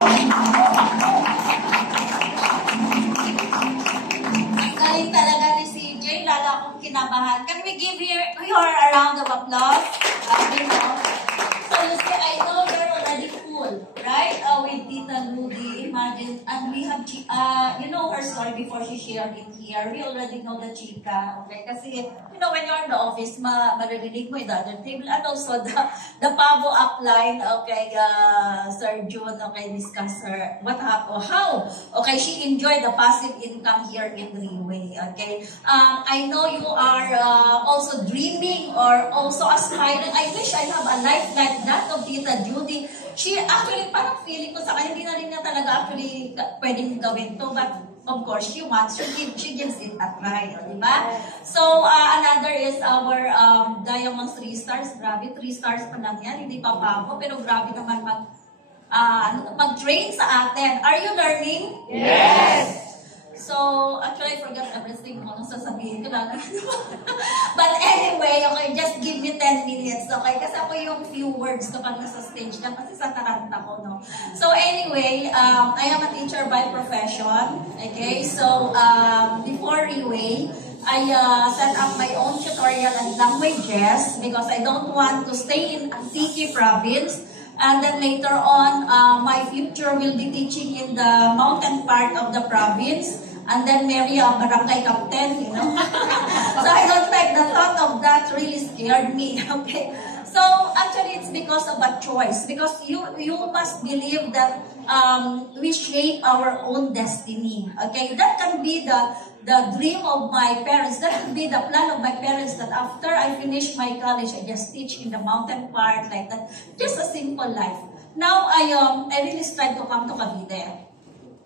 Galing talaga ni CJ, lalo akong kinabahan. Can we give her a round of applause? You know. So you see, I know you're already full, right? With Tita Rudy, imagine, and we have, you know her story before she shared it here. We already know the chika, okay? Kasi, you know, when you're in the office, maririnig mo yung other table. And also, the Pavo upline, okay, Sir June, okay, discuss her, what happened, how, okay, she enjoyed the passive income here in Greenway, okay? I know you are also dreaming or also aspiring. I wish I have a life like that of Tita Judy. She actually, parang feeling ko sa kanya, hindi na rin niya talaga actually pwedeng gawin to, but of course, she wants, she gives it a try, di ba? So, another is our Diamond 3 stars. Grabe, 3 stars pa lang yan, hindi pa Pavo, pero grabe naman mag-train sa atin. Are you learning? Yes! So, actually, I forgot everything mo nung sasabihin ko lang. But anyway, okay, just give me 10 minutes, okay? Kasi ako yung few words kapag nasa stage na, kasi sa taranta ko, no? So anyway, I am a teacher by profession, okay? So, before Riway, I set up my own tutorial and languages because I don't want to stay in Antique province. And then later on, my future will be teaching in the mountain part of the province. And then marry a barangay captain, you know. So I don't like the thought of that really scared me, okay. So actually it's because of a choice. Because you must believe that we shape our own destiny, okay. That can be the dream of my parents. That would be the plan of my parents that after I finish my college, I just teach in the mountain part like that. Just a simple life. Now I really strive to come to Cavite.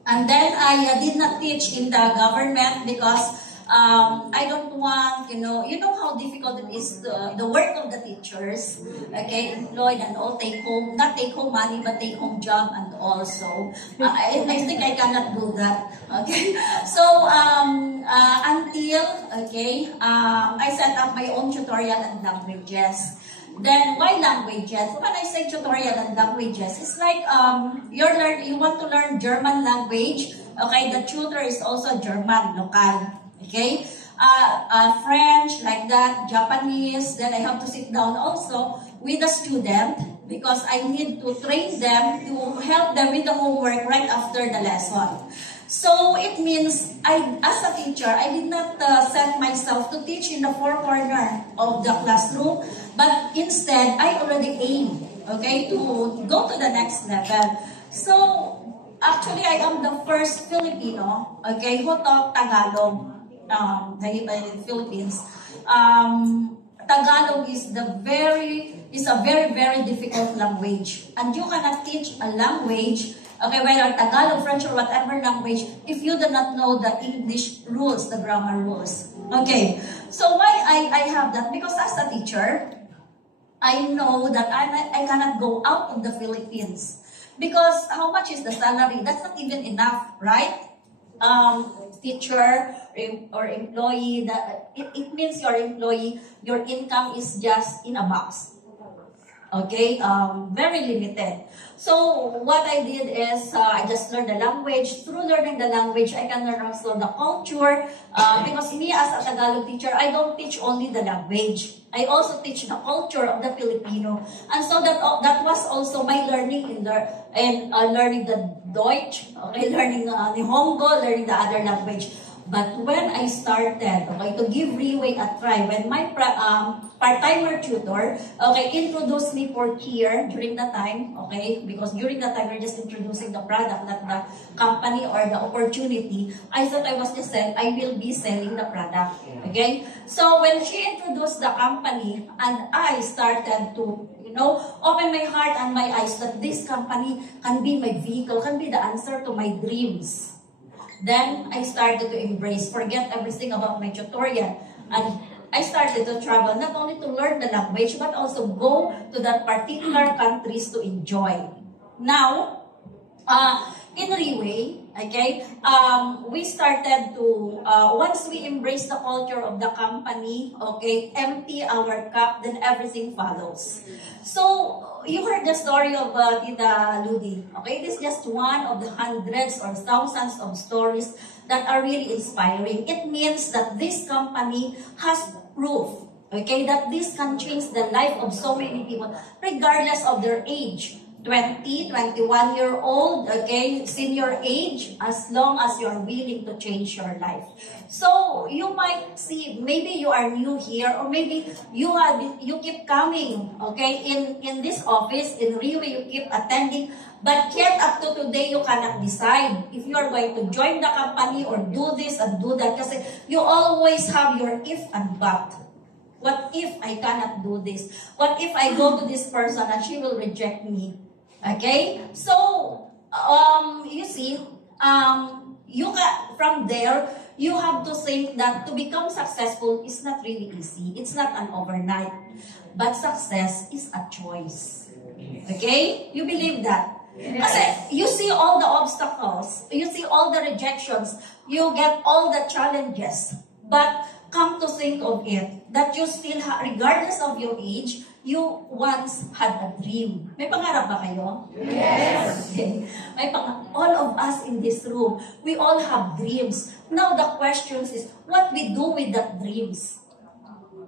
And then I did not teach in the government because I don't want, you know how difficult it is, the work of the teachers, okay, employed and all, not take home money, but take home job and also. I think I cannot do that, okay. So, until, okay, I set up my own tutorial and languages. Then, why languages? When I say tutorial and languages, it's like you want to learn German language. Okay, the tutor is also German, local. Okay, French, like that, Japanese. Then I have to sit down also with a student because I need to train them to help them with the homework right after the lesson. So it means, as a teacher, I did not set myself to teach in the four corner of the classroom, but instead, I already aim, okay, to go to the next level. So, actually, I am the first Filipino, okay, who taught Tagalog in Philippines. Tagalog is a very, very difficult language. And you cannot teach a language, okay, whether Tagalog, French, or whatever language, if you do not know the English rules, the grammar rules. Okay, so why I have that? Because as a teacher, I know that I cannot go out of the Philippines. Because how much is the salary? That's not even enough, right? Teacher or employee, it means your employee, your income is just in a box. Okay, very limited. So what I did is I just learned the language. Through learning the language, I can learn also the culture. Because me as a Tagalog teacher, I don't teach only the language. I also teach the culture of the Filipino. And so that was also my learning learning the Deutsch, okay, learning Nihongo, learning the other language. But when I started, okay, to give Riway a try, when my part-timer tutor, okay, introduced me for here during the time, okay, because during that time, we're just introducing the product, not the company or the opportunity. I thought I was just saying, I will be selling the product, okay? So when she introduced the company, and I started to, open my heart and my eyes that this company can be my vehicle, can be the answer to my dreams. Then I started to embrace, forget everything about my tutorial. And I started to travel, not only to learn the language, but also go to that particular countries to enjoy. Now, in Riway, Okay, we started to, once we embrace the culture of the company, okay, empty our cup, then everything follows. So, you heard the story of Tita Ludi, okay? This is just one of the hundreds or thousands of stories that are really inspiring. It means that this company has proof, okay, that this can change the life of so many people, regardless of their age. 20, 21-year-old, okay, senior age, as long as you're willing to change your life. So, you might see, maybe you are new here, or maybe you keep coming, okay, in this office, in Rio, you keep attending, but yet up to today, you cannot decide if you are going to join the company or do this and do that, kasi you always have your if and but. What if I cannot do this? What if I go to this person and she will reject me? Okay? So, you see, from there, you have to think that to become successful is not really easy. It's not an overnight. But success is a choice. Okay? You believe that? Kasi you see all the obstacles, you see all the rejections, you get all the challenges. But come to think of it, that you still have, regardless of your age, you once had a dream. May pangarap ba kayo? Yes. Okay. All of us in this room, we all have dreams. Now the question is, what we do with that dreams?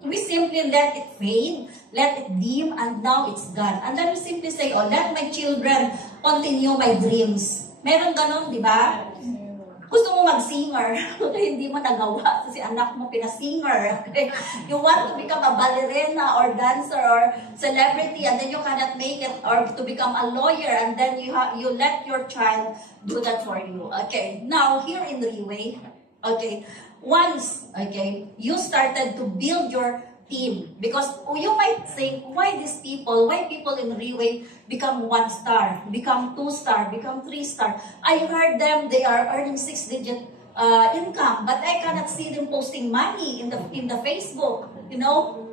We simply let it fade, let it dim, and now it's gone. And then we simply say, oh, let my children continue my dreams. Meron ganun, di ba? Gusto mo mag-singer, hindi mo nagawa kasi anak mo pinasinger. Okay? You want to become a ballerina or dancer or celebrity and then you cannot make it, or to become a lawyer and then you let your child do that for you. Okay, now here in Riway, okay, once, okay, you started to build your team, because you might think, why people in Riway become 1-star, become 2-star, become 3-star. I heard them, they are earning 6-digit income, but I cannot see them posting money in the Facebook, you know.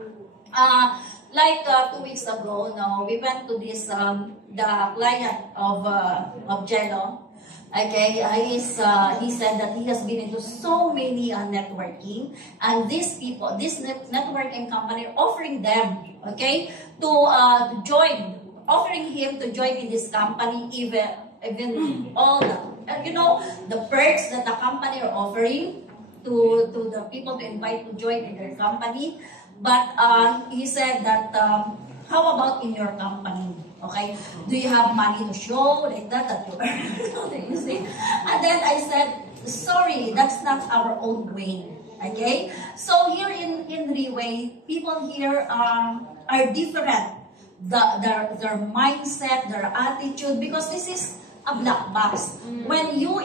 Like 2 weeks ago, no, we went to this, the client of Jello. Okay, he said that he has been into so many networking, and these people, this networking company, offering them, okay, to join, offering him to join in this company, even all the, you know, the perks that the company are offering to the people to invite to join in their company. But he said that, how about in your company? Okay, do you have money to show like that you earn? You see? And then I said, sorry, that's not our own way. Okay, so here in Riway, people here are different. Their mindset, their attitude, because this is a black box. When you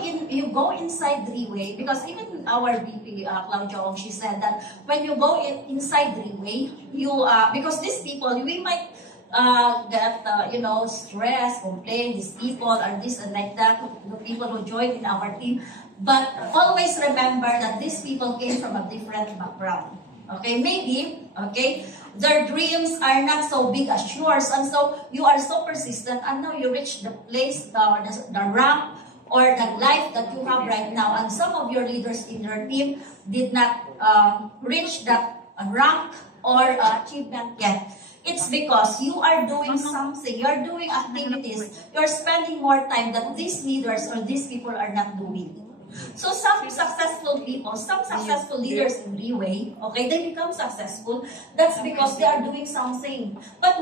go inside Riway, because even our VP Claudia Ong, she said that when you go inside Riway, you because these people, we might get you know, stress, complain, these people are this and like that, the people who join in our team. But always remember that these people came from a different background. Okay, maybe, okay, their dreams are not so big as yours, and so you are so persistent, and now you reach the place, the rank, or the life that you have right now. And some of your leaders in your team did not reach that rank or achievement yet. It's because you are doing something, you're doing activities, you're spending more time that these leaders or these people are not doing. So some successful people, some successful leaders in Riway, okay, they become successful. That's because they are doing something. But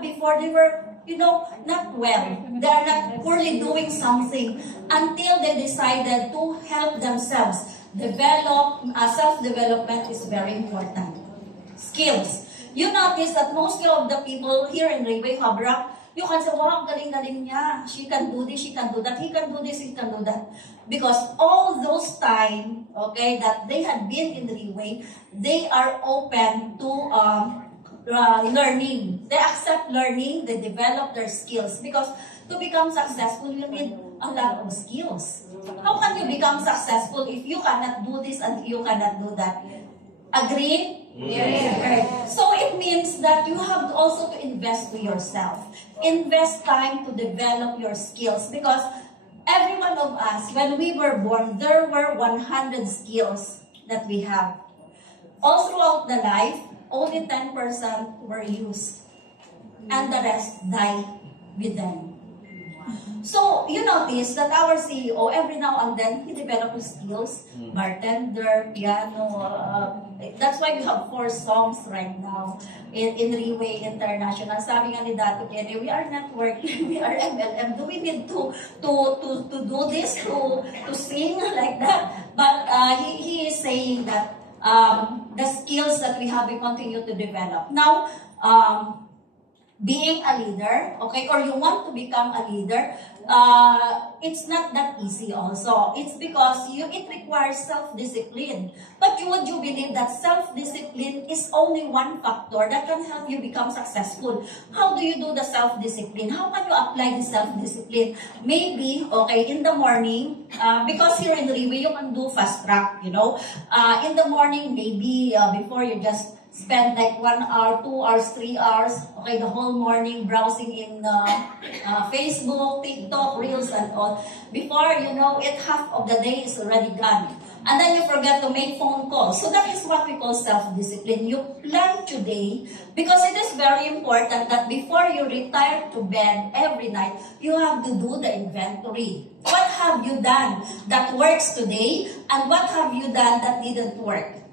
before they were, you know, not well. They are not poorly doing something until they decided to help themselves. Self-development is very important. Skills. You notice that most of the people here in Riway have rank. You can say, wow, galing-galing niya. She can do this, she can do that. He can do this, he can do that. Because all those time, okay, that they had been in the Riway, they are open to learning. They accept learning, they develop their skills. Because to become successful, you need a lot of skills. How can you become successful if you cannot do this and you cannot do that? Agree? Yes. Okay. So it means that you have also to invest to yourself. Invest time to develop your skills, because every one of us, when we were born, there were 100 skills that we have. All throughout the life, only 10% were used. And the rest die with them. So, you notice that our CEO, every now and then, he develops skills. Bartender, piano. That's why we have 4 songs right now in Riway International. Sabi nga ni Dato Kenny, we are not working, we are MLM. Do we need to do this, to sing like that? But he is saying that the skills that we have, we continue to develop. Now, being a leader, okay, or you want to become a leader, it's not that easy also. It's because it requires self-discipline. But would you believe that self-discipline is only one factor that can help you become successful? How do you do the self-discipline? How can you apply the self-discipline? Maybe, okay, in the morning, because here in Riway, you can do fast track, you know. In the morning, maybe before you just spend like 1 hour, 2 hours, 3 hours, okay, the whole morning browsing in Facebook, TikTok, Reels, and all. Before you know it, half of the day is already gone. And then you forget to make phone calls. So that is what we call self-discipline. You plan today because it is very important that before you retire to bed every night, you have to do the inventory. What have you done that works today? And what have you done that didn't work?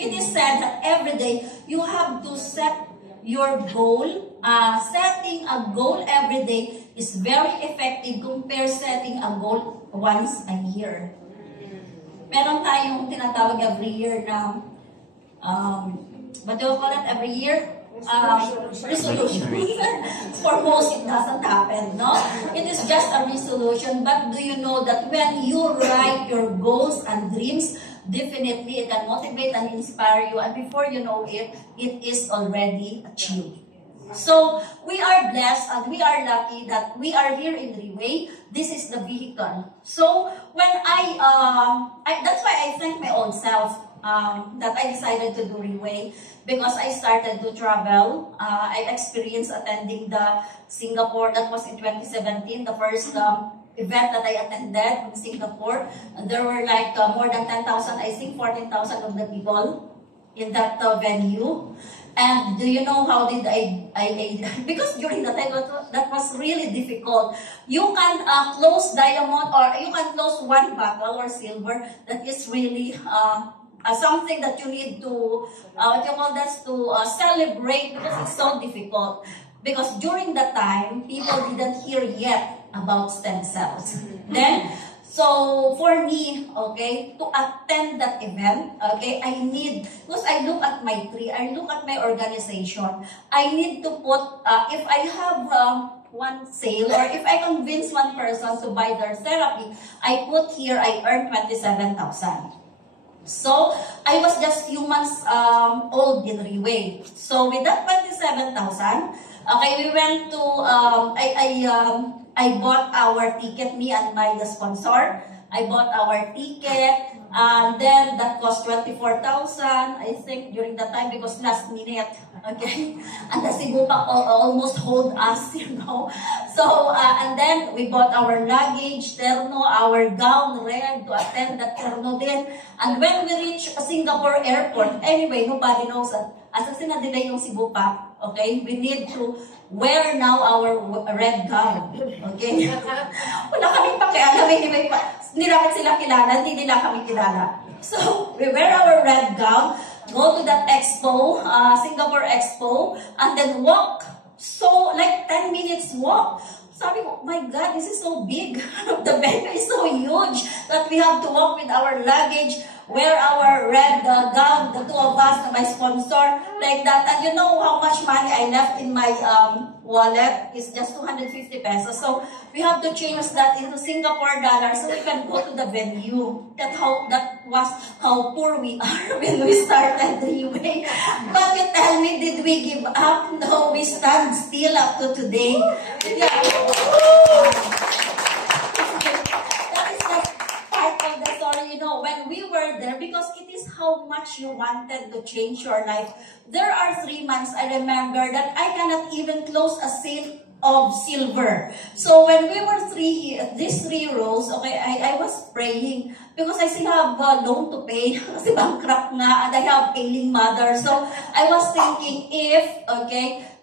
It is said that every day you have to set your goal. Setting a goal every day is very effective compared setting a goal once a year. Meron tayong tinatawag every year na, what do you call it every year? Resolution. For most, it doesn't happen, no? It is just a resolution, but do you know that when you write your goals and dreams, definitely it can motivate and inspire you, and before you know it, it is already achieved. So, we are blessed and we are lucky that we are here in Riway. This is the vehicle. So, when that's why I thank my own self that I decided to do Riway, because I started to travel. I experienced attending the Singapore, that was in 2017, the first event that I attended in Singapore. And there were like more than 10,000, I think 14,000 of the people in that venue. And do you know how did I because during the time that was really difficult. You can close diamond, or you can close one bottle or silver. That is really something that you need to, what you call that, to celebrate, because it's so difficult. Because during that time, people didn't hear yet about stem cells. Then, so for me, okay, to attend that event, okay, I need, because I look at my tree, I look at my organization, I need to put, if I have one sale, or if I convince one person to buy their therapy, I put here, I earn 27,000. So, I was just few months old in Riway. So, with that 27,000, okay, we went to, I bought our ticket, me and my sponsor. I bought our ticket, and then that cost 24,000, I think, during that time, because last minute, okay? And the Cebu Pac almost hold us, you know? So, and then we bought our luggage, terno, our gown, red, to attend that terno din. And when we reach Singapore airport, anyway, nobody knows that. As sinadelay yung Cebu Pac, okay? We need to wear now our red gown. Okay? Wala kaming pakialam. Hindi namin sila kilala. Hindi nila kami kilala. So, we wear our red gown, go to that expo, Singapore Expo, and then walk. So, like 10 minutes walk. Sabi ko, my God, this is so big. The venue is so huge that we have to walk with our luggage, wear our red gown, the two of us, my sponsor, like that. And you know how much money I left in my wallet? It's just 250 pesos. So we have to change that into Singapore dollars so we can go to the venue. That was how poor we are when we started Riway. But you tell me, did we give up? No, we stand still up to today. Yeah. That is like part of the story, you know, when we were there, because it is how much you wanted to change your life. There are 3 months, I remember, that I cannot even close a sale of silver. So when we were these 3 rows, okay, I was praying because I still have a loan to pay kasi bankrupt nga and I have ailing mother. So I was thinking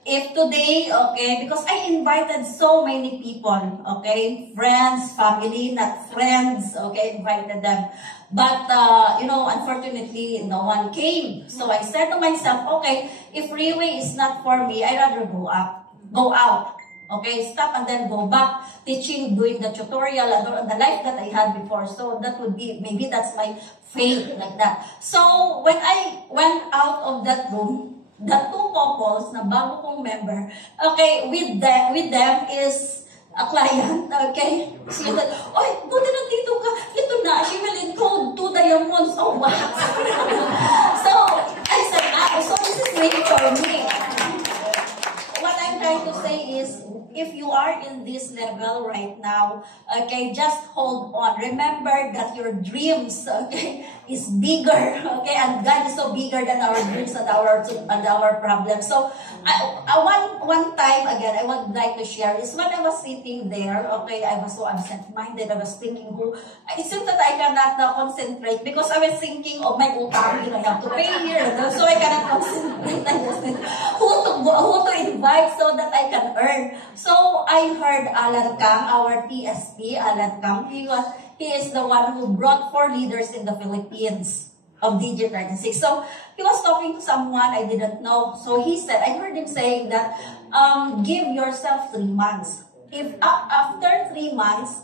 if today, okay, because I invited so many people, okay, friends, family, not friends, okay, invited them. But, unfortunately, no one came. So I said to myself, okay, if Riway is not for me, I'd rather go out. Okay, stop and then go back teaching, doing the tutorial and the life that I had before. So that would be, maybe that's my fate like that. So when I went out of that room, the 2 couples na bago kong member, okay, with them is a client, okay? She said, oy, buti nandito ka. Ito na, she will encode 2 diamonds. Oh, wow. So, I said, so this is really for me. What I'm trying to say is, if you are in this level right now, okay, just hold on. Remember that your dreams, okay, is bigger, okay, and God is so bigger than our dreams and our problems. So, one time again, I would like to share is when I was sitting there, okay, I was so absent-minded. I was thinking, it seems that I cannot now concentrate because I was thinking of my utang that I have to pay here, so I cannot concentrate. Who to invite so that I can earn. So I heard Alan Kang, our TSP, Alan Kang, he is the one who brought 4 leaders in the Philippines of Digi36. So he was talking to someone I didn't know. So he said, I heard him saying that, give yourself 3 months. If after 3 months,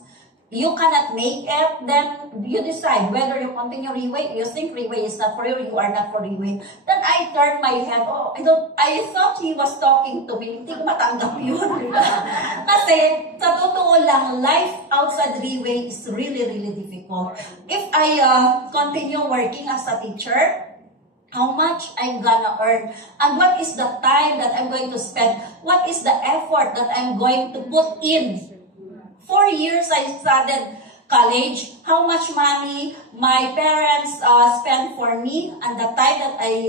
you cannot make it, then you decide whether you continue Riway. You think Riway is not for you, you are not for Riway. Then I turned my head, I thought he was talking to me. Hindi ko matanggap yun. Kasi, sa totoo lang, life outside Riway is really, really difficult. If I continue working as a teacher, how much I'm gonna earn, and what is the time that I'm going to spend, what is the effort that I'm going to put in. 4 years I studied college, how much money my parents spent for me, and the time that I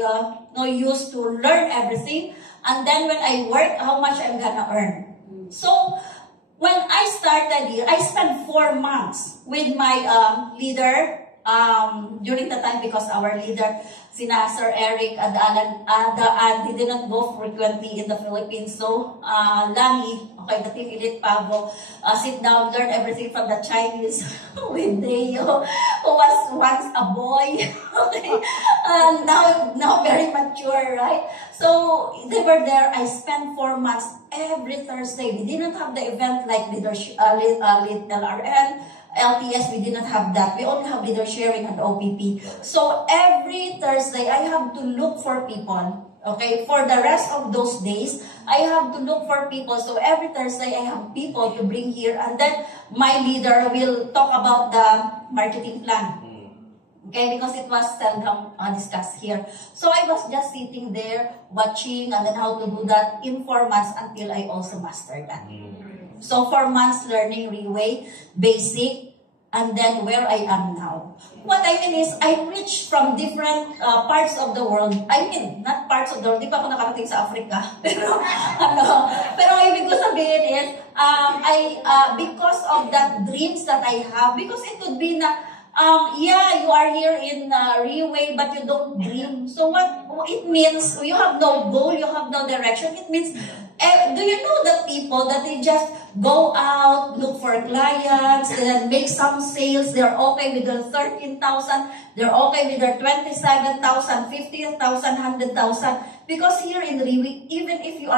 used to learn everything, and then when I work, how much I'm gonna earn. So, when I started here, I spent 4 months with my leader, during the time because our leader, sina Sir Eric and Alan, he did not go frequently in the Philippines. So, Lani, okay, the Team Elite Pavo, sit down, learn everything from the Chinese with Deo, who was once a boy, okay, now very mature, right? So, they were there. I spent 4 months every Thursday. We didn't have the event like leadership, LRN, LTS, we did not have that. We only have leader sharing and OPP. So every Thursday, I have to look for people. Okay, for the rest of those days, I have to look for people. So every Thursday, I have people to bring here. And then my leader will talk about the marketing plan. Okay, because it was seldom discussed here. So I was just sitting there, watching, and then how to do that in 4 months until I also mastered that. So 4 months learning Riway, basic, and then where I am now. What I mean is, I reached from different parts of the world. I mean, not parts of the world, di pa ako nakarating sa Africa. Pero ibig ko sabihin is, because of that dreams that I have, because it could be na, you are here in Riway, but you don't dream. So what it means, you have no goal, you have no direction. It means, do you know that people that they just go out, look for clients, and then make some sales, they're okay with their 13,000, they're okay with their 27,000, 50,000, 100,000. Because here in Riway, even if you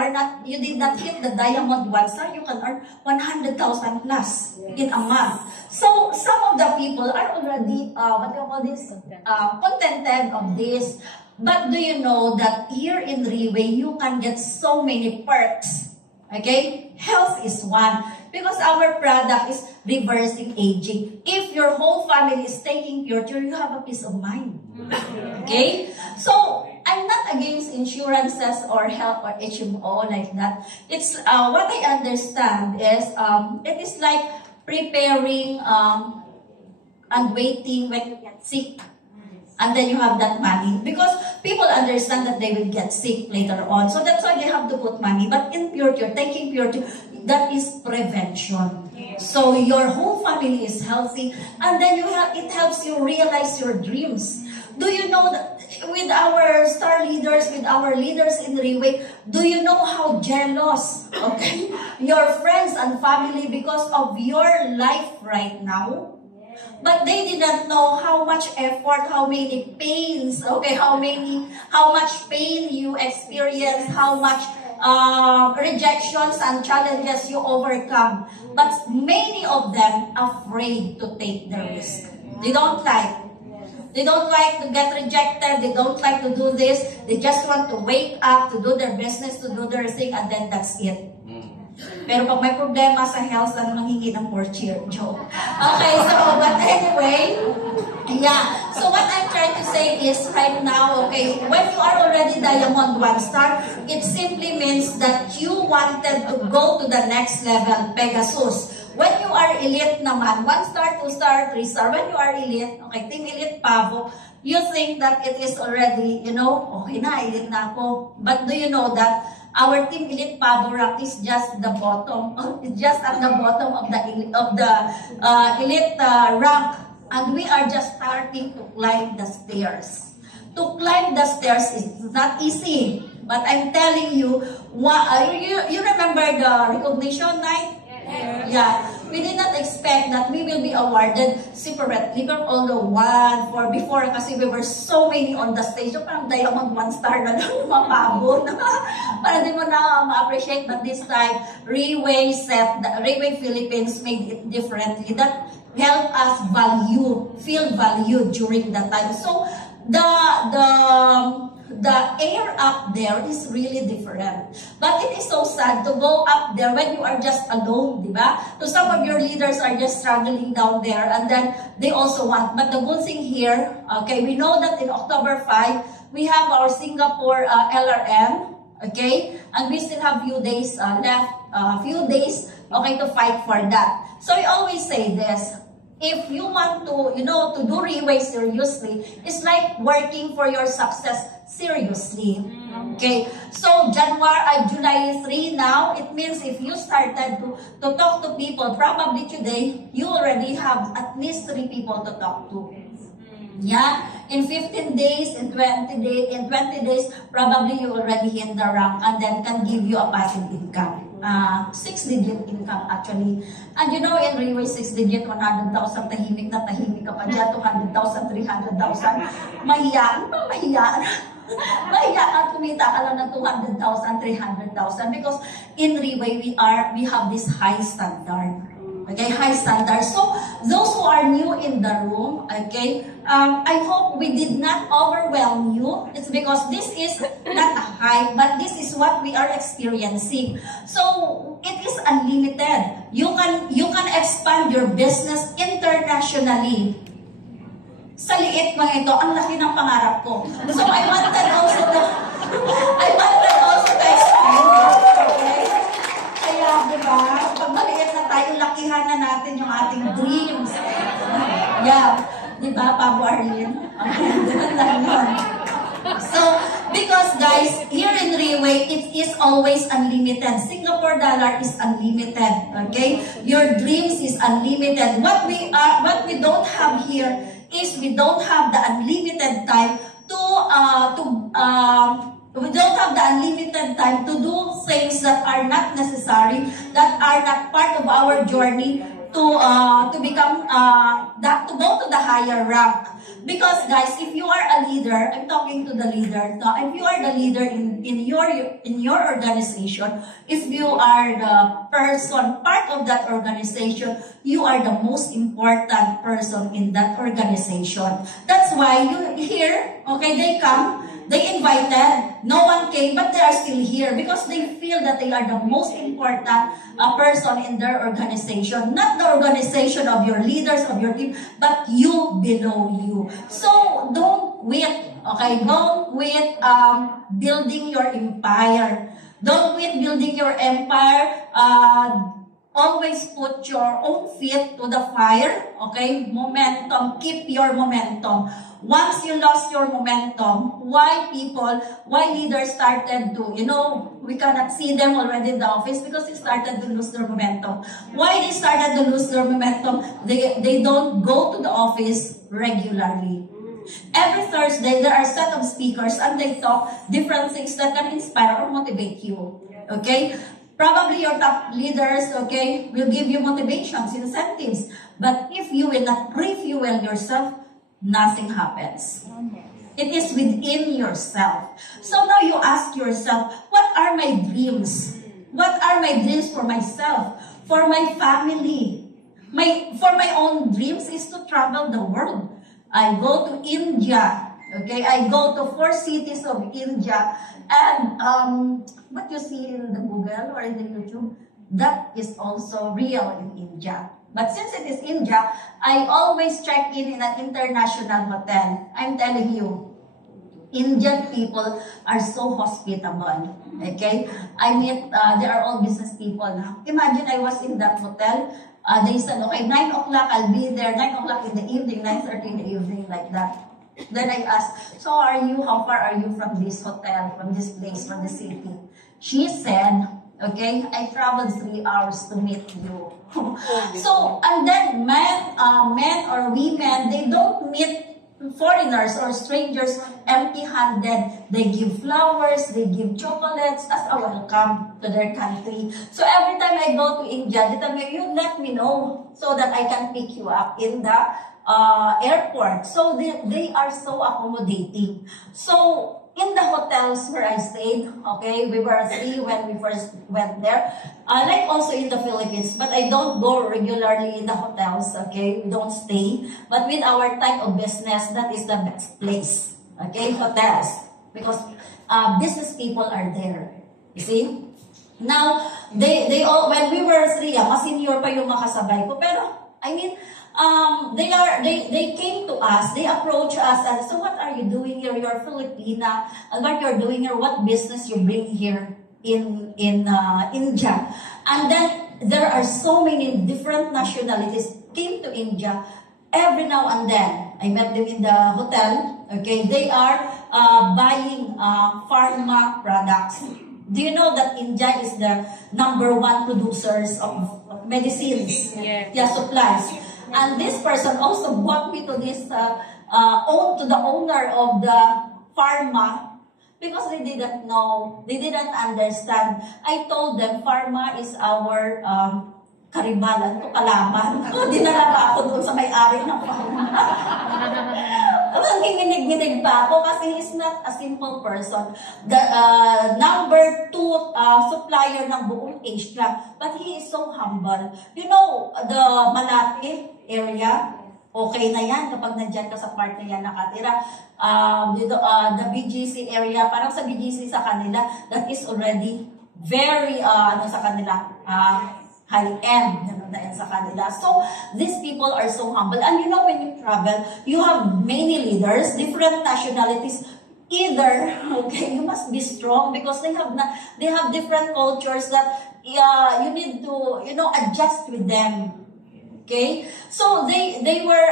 did not hit the diamond 1 star, you can earn 100,000 plus in a month. So some of the people are already, contented of this. But do you know that here in Riway, you can get so many perks? Okay? Health is one. Because our product is reversing aging. If your whole family is taking Pure, you have a peace of mind. Okay? So, I'm not against insurances or health or HMO like that. It's, what I understand is, it is like preparing and waiting when you get sick. And then you have that money. Because people understand that they will get sick later on. So that's why they have to put money. But in Pure, taking Pure, that is prevention. So your whole family is healthy, and then it helps you realize your dreams. Do you know that with our star leaders, with our leaders in Riway, do you know how jealous, okay, your friends and family because of your life right now? But they didn't know how much effort, how many pains, okay, how much pain you experience, how much rejections and challenges you overcome. But many of them afraid to take the risk. They don't like. They don't like to get rejected. They don't like to do this. They just want to wake up, to do their business, to do their thing, and then that's it. Pero pag may problema sa health, ano manghingi ng poor cheer? Joke. Okay, so, but anyway, yeah. So what I'm trying to say is right now, okay, when you are already Diamond 1 star, it simply means that you wanted to go to the next level, Pegasus. When you are elite naman, 1 star, 2 star, 3 star, when you are elite, okay, Team Elite Pavo, you think that it is already, you know, okay na, elite na ako. But do you know that our Team Elite Pavo rank is just the bottom, it's just at the bottom of the elite rank, and we are just starting to climb the stairs. To climb the stairs is not easy, but I'm telling you, you remember the recognition night? Yeah, we did not expect that we will be awarded separately from all the 1, 4, before kasi we were so many on the stage. So parang Diamond 1 star na lang yung mga pabo. Parang di mo na ma-appreciate, but this time, Riway Philippines made it differently. That helped us feel valued during that time. So the air up there is really different. But it is so sad to go up there when you are just alone, di ba? So some of your leaders are just struggling down there, and then they also want. But the good thing here, okay, we know that in October 5, we have our Singapore LRM, okay? And we still have few days left, okay, to fight for that. So I always say this, if you want to, you know, to do Riway seriously, it's like working for your success seriously. Okay? So, July 3 now, it means if you started to talk to people, probably today, you already have at least 3 people to talk to. Yeah? In 15 days, in 20 days, probably you already hit the rank and then can give you a passive income. 6-digit income actually. And you know, in Riway, 6-digit, 100,000, tahimik ka pa dyan, 200,000, 300,000. Mahiya ka, kumita ka lang ng 200,000, 300,000 because in Riway, we have this high standard. Okay, high standard. So, those who are new in the room, okay, I hope we did not overwhelm you. It's because this is not a hype, but this is what we are experiencing. So, it is unlimited. You can expand your business internationally. Sa liit mga ito, ang laki ng pangarap ko. So, I wanted also to expand it. Okay? Kaya, di ba? Pag maliit na tayo, lakihan na natin yung ating dreams. Yeah. Di ba, Pabo Arlene? So, because guys, here in Riway, it is always unlimited. Singapore dollar is unlimited. Okay? Your dreams is unlimited. What we don't have here is we don't have the unlimited time we don't have the unlimited time to do things that are not necessary, that are not part of our journey to become to go to the higher rank. Because guys, if you are a leader, I'm talking to the leader. So if you are the leader in your organization, if you are the person part of that organization, you are the most important person in that organization. That's why you here, okay, they come. They invited, no one came, but they are still here because they feel that they are the most important person in their organization. Not the organization of your leaders, of your team, but you below you. So, don't quit, okay? Don't quit building your empire. Don't quit building your empire always put your own feet to the fire, okay? Momentum, keep your momentum. Once you lost your momentum, why leaders started to, we cannot see them already in the office because they started to lose their momentum. Why they started to lose their momentum? They don't go to the office regularly. Every Thursday, there are a set of speakers and they talk different things that can inspire or motivate you. Okay? Probably your top leaders, okay, will give you motivations, incentives. But if you will not refuel yourself, nothing happens. It is within yourself. So now you ask yourself, what are my dreams? What are my dreams for myself, for my family? For my own dreams is to travel the world. I go to India, okay? I go to 4 cities of India. And what you see in the Google or in the YouTube, that is also real in India. But since it is India, I always check in an international hotel. I'm telling you, Indian people are so hospitable. Okay? I mean, they are all business people now. Imagine I was in that hotel. They said, okay, 9 o'clock, I'll be there. 9 o'clock in the evening, 9:30 in the evening, like that. Then I asked, so how far are you from this hotel, from this place, from the city? She said, okay, I traveled 3 hours to meet you. So, and then men or women, they don't meet foreigners or strangers empty-handed. They give flowers, they give chocolates as a welcome to their country. So every time I go to India, they tell me, you let me know so that I can pick you up in the airport. So they are so accommodating. So in the hotels where I stayed, okay, we were 3 when we first went there. Like also in the Philippines, but I don't go regularly in the hotels, okay? We don't stay. But with our type of business, that is the best place, okay? Hotels. Because business people are there. You see? Now, they all, when we were 3, mas senior pa yung makasabay ko. Pero, I mean, they came to us, they approached us, and so what are you doing here? You're Filipina, and what you're doing here, what business you bring here in India? And then there are so many different nationalities came to India. Every now and then, I met them in the hotel. Okay, they are buying pharma products. Do you know that India is the #1 producers of medicines? Yeah, supplies. And this person also brought me to this to the owner of the pharma because they didn't know, they didn't understand. I told them pharma is our karibalan to kalaban. Dinala pa ako doon sa may-ari ng pharma. Nanginginig-ginig pa ako kasi he's not a simple person. The #2 supplier ng buong Asia, but he is so humble. You know, the Malate area, okay na yan kapag nandyan ka sa part na yan nakatira. The BGC area, parang sa BGC sa kanila, that is already very, sa kanila, high-end, na yan sa kanila. So, these people are so humble. And you know, when you travel, you have many leaders, different nationalities. Either, okay, you must be strong because they have different cultures that you need to, adjust with them. Okay? So, they were,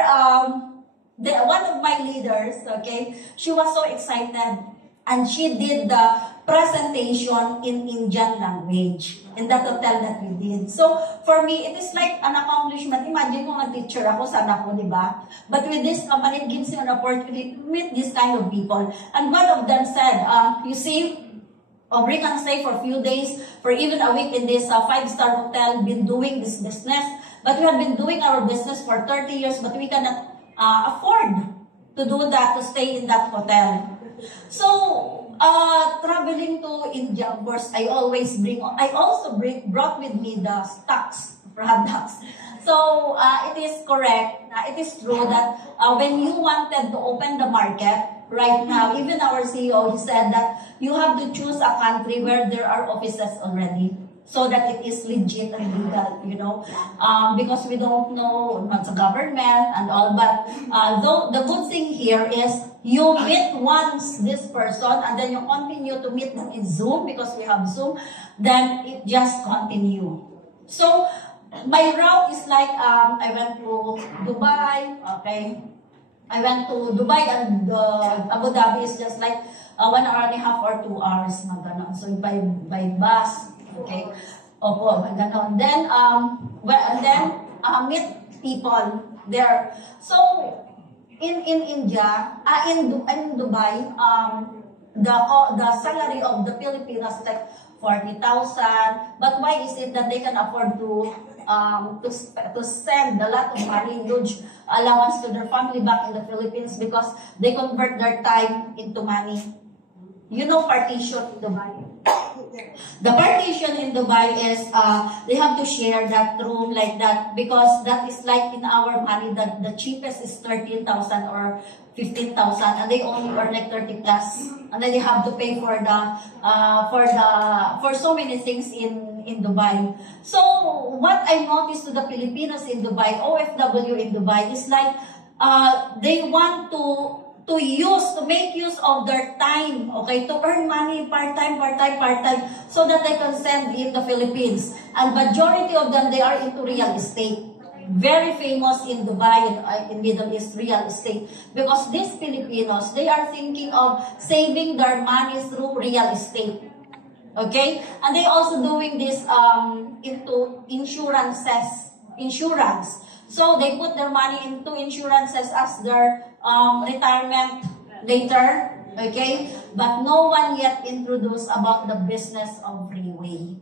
one of my leaders, okay, she was so excited and she did the presentation in Indian language in that hotel that we did. So, for me, it is like an accomplishment. Imagine kung mag-teacher ako, sana ako, di ba? But with this company, it gives you an opportunity to meet this kind of people. And one of them said, you see, Aubrey can stay for a few days, for even a week in this 5-star hotel, been doing this business. But we have been doing our business for 30 years, but we cannot afford to do that, to stay in that hotel. So, traveling to India, of course, I also brought with me the stocks products. So, it is correct, it is true that when you wanted to open the market, right now, even our CEO, he said that you have to choose a country where there are offices already, so that it is legit and legal, because we don't know what's the government and all. But the good thing here is you meet once this person and then you continue to meet them in Zoom because we have Zoom, then it just continue. So My route is like, I went to Dubai, okay? I went to Dubai and Abu Dhabi is just like 1.5 hours or 2 hours na gano'n. So by bus, okay? Opo, gano'n. Then, meet people there. So, in India, in Dubai, the salary of the Filipinos like 40,000. But why is it that they can afford to send a lot of money, huge allowance to their family back in the Philippines because they convert their time into money? You know partition in Dubai. The partition in Dubai is they have to share that room like that because that is like in our money that the cheapest is 13,000 or 15,000 and they only earn like 30 plus and then they have to pay for so many things in Dubai. So what I noticed to the Filipinos in Dubai, OFW in Dubai is like they want to make use of their time, okay, to earn money part-time, so that they can send in the Philippines. And majority of them, they are into real estate. Very famous in Dubai, in Middle East, real estate. Because these Filipinos, they are thinking of saving their money through real estate. Okay? And they also doing this into insurance. So they put their money into insurances as their retirement later, okay? But no one yet introduced about the business of freeway.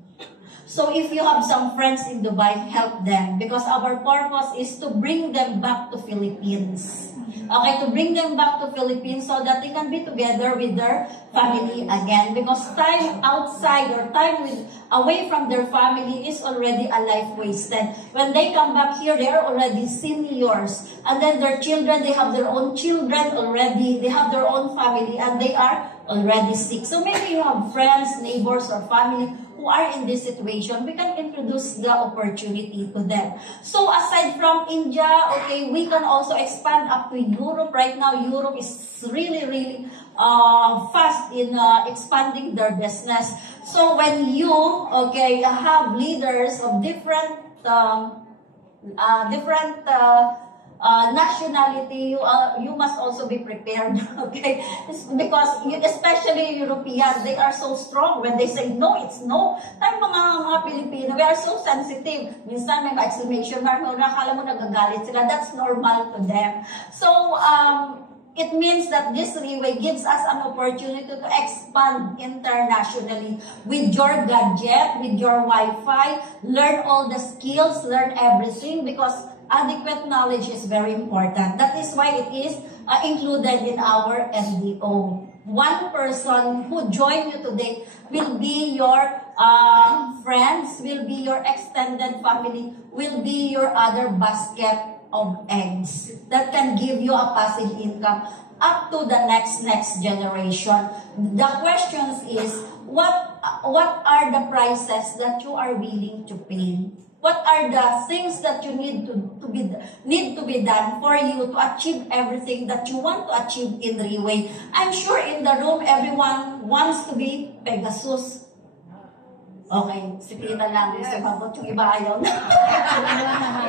So if you have some friends in Dubai, help them because our purpose is to bring them back to Philippines. Okay, to bring them back to Philippines so that they can be together with their family again. Because time outside or time away from their family is already a life wasted. When they come back here, they are already seniors. And then their children, they have their own children already. They have their own family and they are already sick. So maybe you have friends, neighbors, or family who are in this situation, we can introduce the opportunity to them. So aside from India, okay, we can also expand up to Europe. Right now, Europe is really fast in expanding their business. So when you, okay, have leaders of different nationality, you must also be prepared, okay? Because especially Europeans, they are so strong. When they say no, it's no. Tayo mga Pilipino, we are so sensitive. Minsan may exclamation mark, nakakala mo nagagalit sila. That's normal to them. So, it means that this freeway gives us an opportunity to expand internationally with your gadget, with your Wi-Fi, learn all the skills, learn everything because adequate knowledge is very important. That is why it is included in our MDO. One person who joined you today will be your friends, will be your extended family, will be your other basket of eggs that can give you a passive income up to the next generation. The question is, what are the prices that you are willing to pay? What are the things that you need to be done for you to achieve everything that you want to achieve in Freeway? I'm sure in the room, everyone wants to be Pegasus. Okay, si Tina lang yung sumagot, yung iba ayaw na.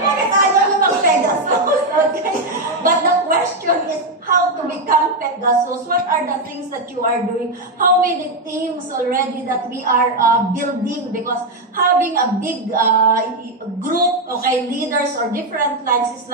Bakit ayaw na mag-Pegasus? Okay? But the question is how to become Pegasus. What are the things that you are doing? How many teams already that we are building? Because having a big group, okay, leaders or different lines is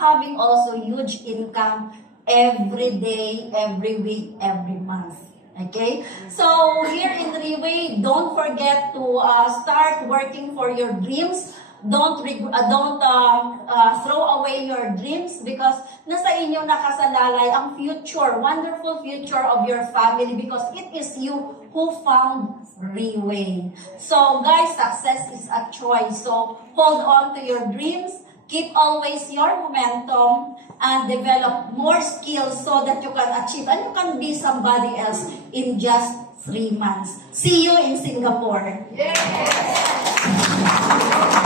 having also huge income every day, every week, every month. Okay, so here in Freeway, don't forget to start working for your dreams. Don't throw away your dreams because nasa inyo nakasalalay ang future, wonderful future of your family because it is you who found Freeway. So guys, success is a choice. So hold on to your dreams. Keep always your momentum and develop more skills so that you can achieve and you can be somebody else in just 3 months. See you in Singapore. Yes.